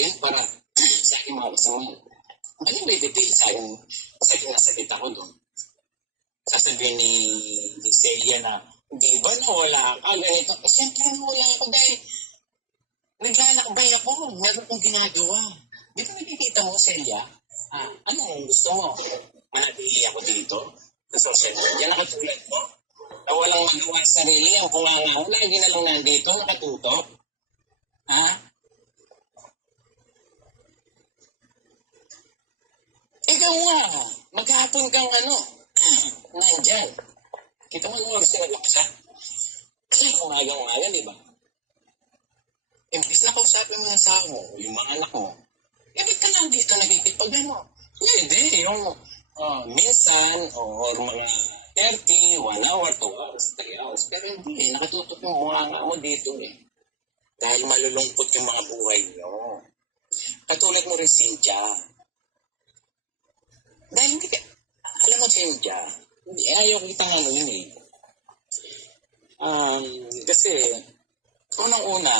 yan para sa aking mga kasama. Ano may detail sa akin nasalit ako doon? Sasabihin ni Celia na, di ba nawala ka? Ganito. Siyempre nawala ako dahil naglalakbay ako. Meron kong ginagawa. Di ba nakikita mo, Celia? Ano ang gusto mo? Manatili ako dito? Sa social media, nakatulad mo? Na walang magawa sa sarili, ang kunganga, lagi na lang nandito, nakatutok. Ikaw nga, maghapon kang nandyan. Kita mo naman gusto naglaksa. Kasi umaga-umaga, di ba? Imbis na kausapin mo yung asawa mo, yung mga anak mo, ba't ka lang dito nagkikipag Hindi, yung minsan, or mga 30, 1 hour, 2 hours, 3 hours. Pero hindi, nakatutok yung mga mo dito Dahil malulungkot yung mga buhay nyo. Katulad mo rin, Cynthia. Dahil hindi ka, alam mo, Cynthia, ayaw kitang kasi, unang-una,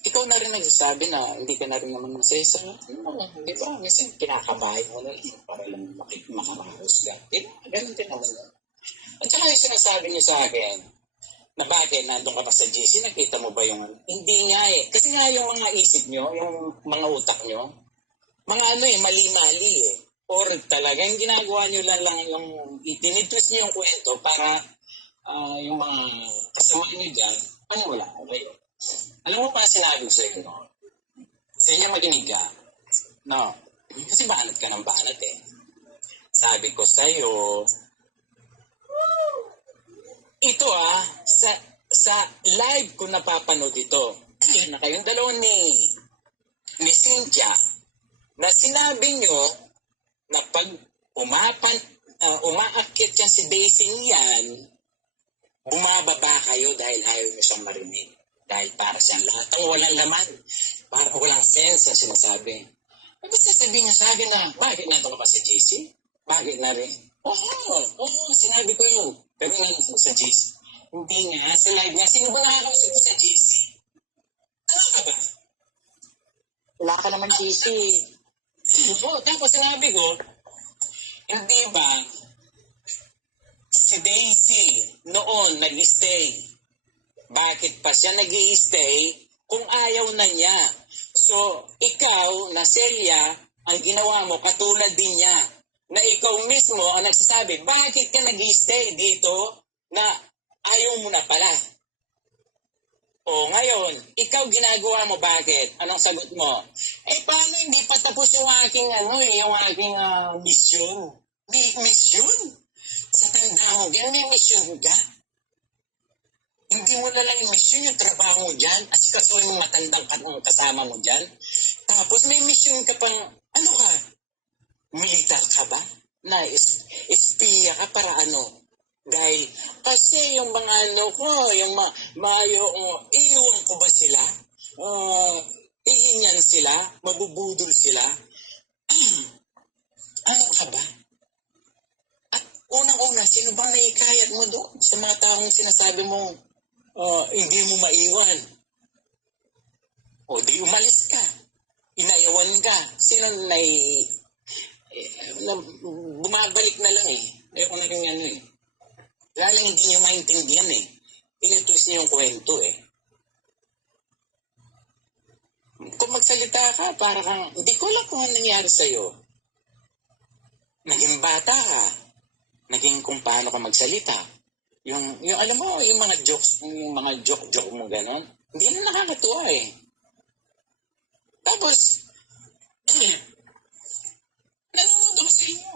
ikaw na rin nagsasabi na hindi ka na rin naman masaya sa, di ba? Minsan kinakabahay mo na para lang makaraos ka. Di ba? Ganun din naman. At saka yung sinasabi niyo sa akin, na bakit nandun ka pa sa GC, nakita mo ba yung, hindi nga Kasi nga yung mga isip nyo, yung mga utak nyo, mga mali-mali Or talaga, yung ginagawa nyo lang yung itinitwist nyo yung kwento para yung mga kasama nyo dyan, wala kayo. Alam mo pa sinabi ko sa inyo, sa inyo makinig ka. No, kasi banat ka ng banat Sabi ko sa'yo, ito sa live ko napapanood ito, na kayong dalawa ni Cynthia, na sinabi nyo na pag umaakit yan si Daisy yan, bumababa kayo dahil ayaw nyo siyang marinig. Dahil para siyang lahat ang walang laman. Para walang sense ang sinasabi. Bakit sasabihin niya sa akin na, bakit nandun ka pa sa JC? Bakit na rin? Oo, sinabi ko yun. Pero nandun ko sa JC. Hindi nga, sa live nga. Sino ba nakakausap ko sa JC? Ano ka ba? Wala ka naman JC. Tapos sinabi ko, hindi ba, si Daisy noon nag-stay. Bakit pa siya nag-i-stay kung ayaw na niya? So, ikaw na Celia, ang ginawa mo, katulad din niya, na ikaw mismo ang nagsasabi, bakit ka nag-i-stay dito na ayaw mo na pala? O ngayon, ikaw ginagawa mo, bakit? Anong sagot mo? Paano hindi pa tapos yung aking, yung aking mission? May mission? Sa tanda mo, may mission ka? Hindi mo na lang yung mission, yung trabaho mo dyan, at kasuhin mo matandang kasama mo dyan. Tapos may mission ka pang, militar ka ba? Na espiya ka para Dahil, kasi yung mga yung iiwan ko ba sila? Ihinyan sila? Mabubudol sila? Ano ka ba? At unang-una, sino bang naikayat mo doon sa mga taong sinasabi mo, hindi mo maiwan? O di umalis ka. Inayawan ka. Sino bumabalik na lang Ayoko na rin Kaya lang hindi niyo maintindihan Pinitwist niyo yung kwento Kung magsalita ka, para kang, hindi ko lang kung ano nangyari sa'yo. Naging bata ka. Naging kung paano ka magsalita. Yung alam mo, yung mga jokes, yung mga joke mo gano'n, hindi na nakakatuwa Tapos, nanonood ako sa inyo.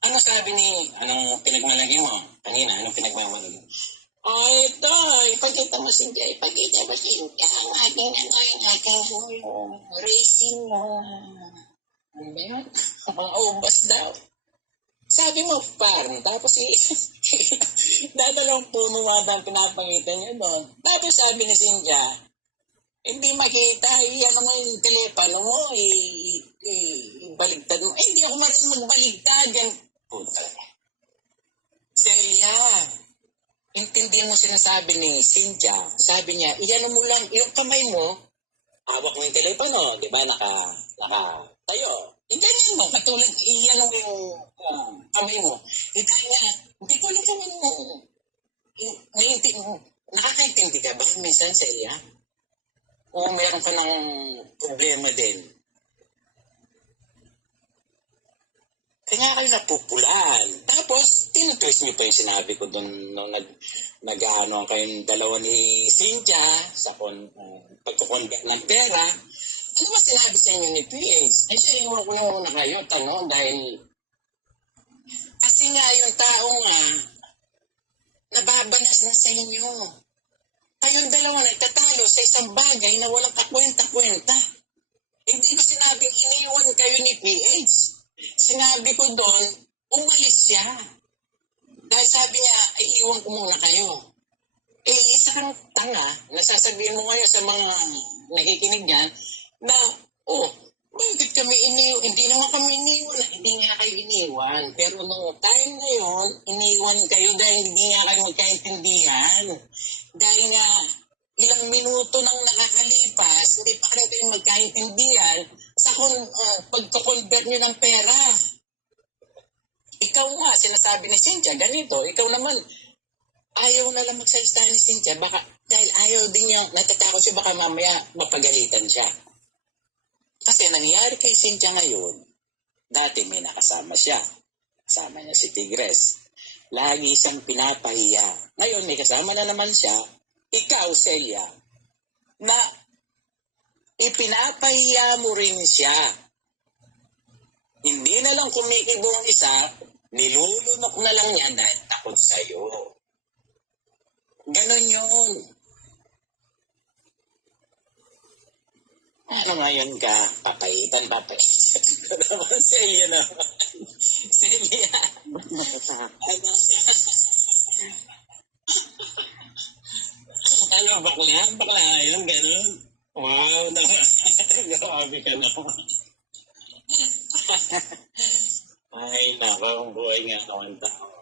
Ano sabi anong pinagmalagay mo? Kanina, anong pinagmamalagay mo? Ito, ipagkita mo Cynthia, ang aking racing ano ba yun? Mga ubas daw. Sabi mo, parang, tapos dadalawang puno ang pinapangitan niya doon. Tapos sabi ni Cynthia, hindi makita, iyan mo yung telepono mo, baligtad mo. Hindi ako marunong magbaligtad. Puta. Celia, intindi mo sinasabi ni Cynthia. Sabi niya, iyan mo lang, yung kamay mo, hawak mo yung telepono, di ba, tayo. Ganyan mo, katulad, iyan mo yung kamay mo. Dahil nga, hindi ko lang kami nakakaintindi ka ba minsan, Celia? O meron ka ng problema din? Kaya kayo napupulaan. Tapos, tinutwist niyo pa yung sinabi ko doon nung nag-ano kayong dalawa ni Cynthia sa pagkukonvert ng pera. Ano ba sinabi sa inyo ni PH? Ay, siya, iwan ko na muna kayo, dahil kasi nga yung tao nga, nababanas na sa inyo. Kayong dalawa nagtatalo sa isang bagay na walang kakwenta-kwenta. Hindi ko sinabing iniwan kayo ni PH. Sinabi ko doon, umalis siya. Dahil sabi niya, ay iwan ko muna kayo. Isa kang tanga, nasasabihin mo ngayon sa mga nakikinig niyan, na, bakit kami iniwan? Hindi naman kami iniwan. Hindi nga kayo iniwan. Pero noong time na yun, iniwan kayo dahil hindi nga kayo magkaintindihan. Dahil nga, ilang minuto nang nakakalipas, hindi pa rin kayo magkaintindihan sa pagko-convert nyo ng pera. Ikaw nga, sinasabi ni Cynthia, ganito. Ikaw naman, ayaw na lang magsalita ni Cynthia. Baka, dahil ayaw din niya, natatakot siya, baka mamaya mapagalitan siya. Kasi nangyari kay Cynthia ngayon, dati may nakasama siya. Kasama niya si Tigres. Lagi siyang pinapahiya. Ngayon may kasama na naman siya, ikaw, Celia, na ipinapahiya mo rin siya. Hindi na lang kumikibong isa, nilulunok na lang niya dahil takot sa'yo. Ganon yun. Ano ngayon ka? Papaitan ko naman sa iyo naman. Celia. Ano? Ano, bakla? Bakla yun, gano'n. Wow, grabe ka naman. Ay, nako, ang buhay nga naman tao.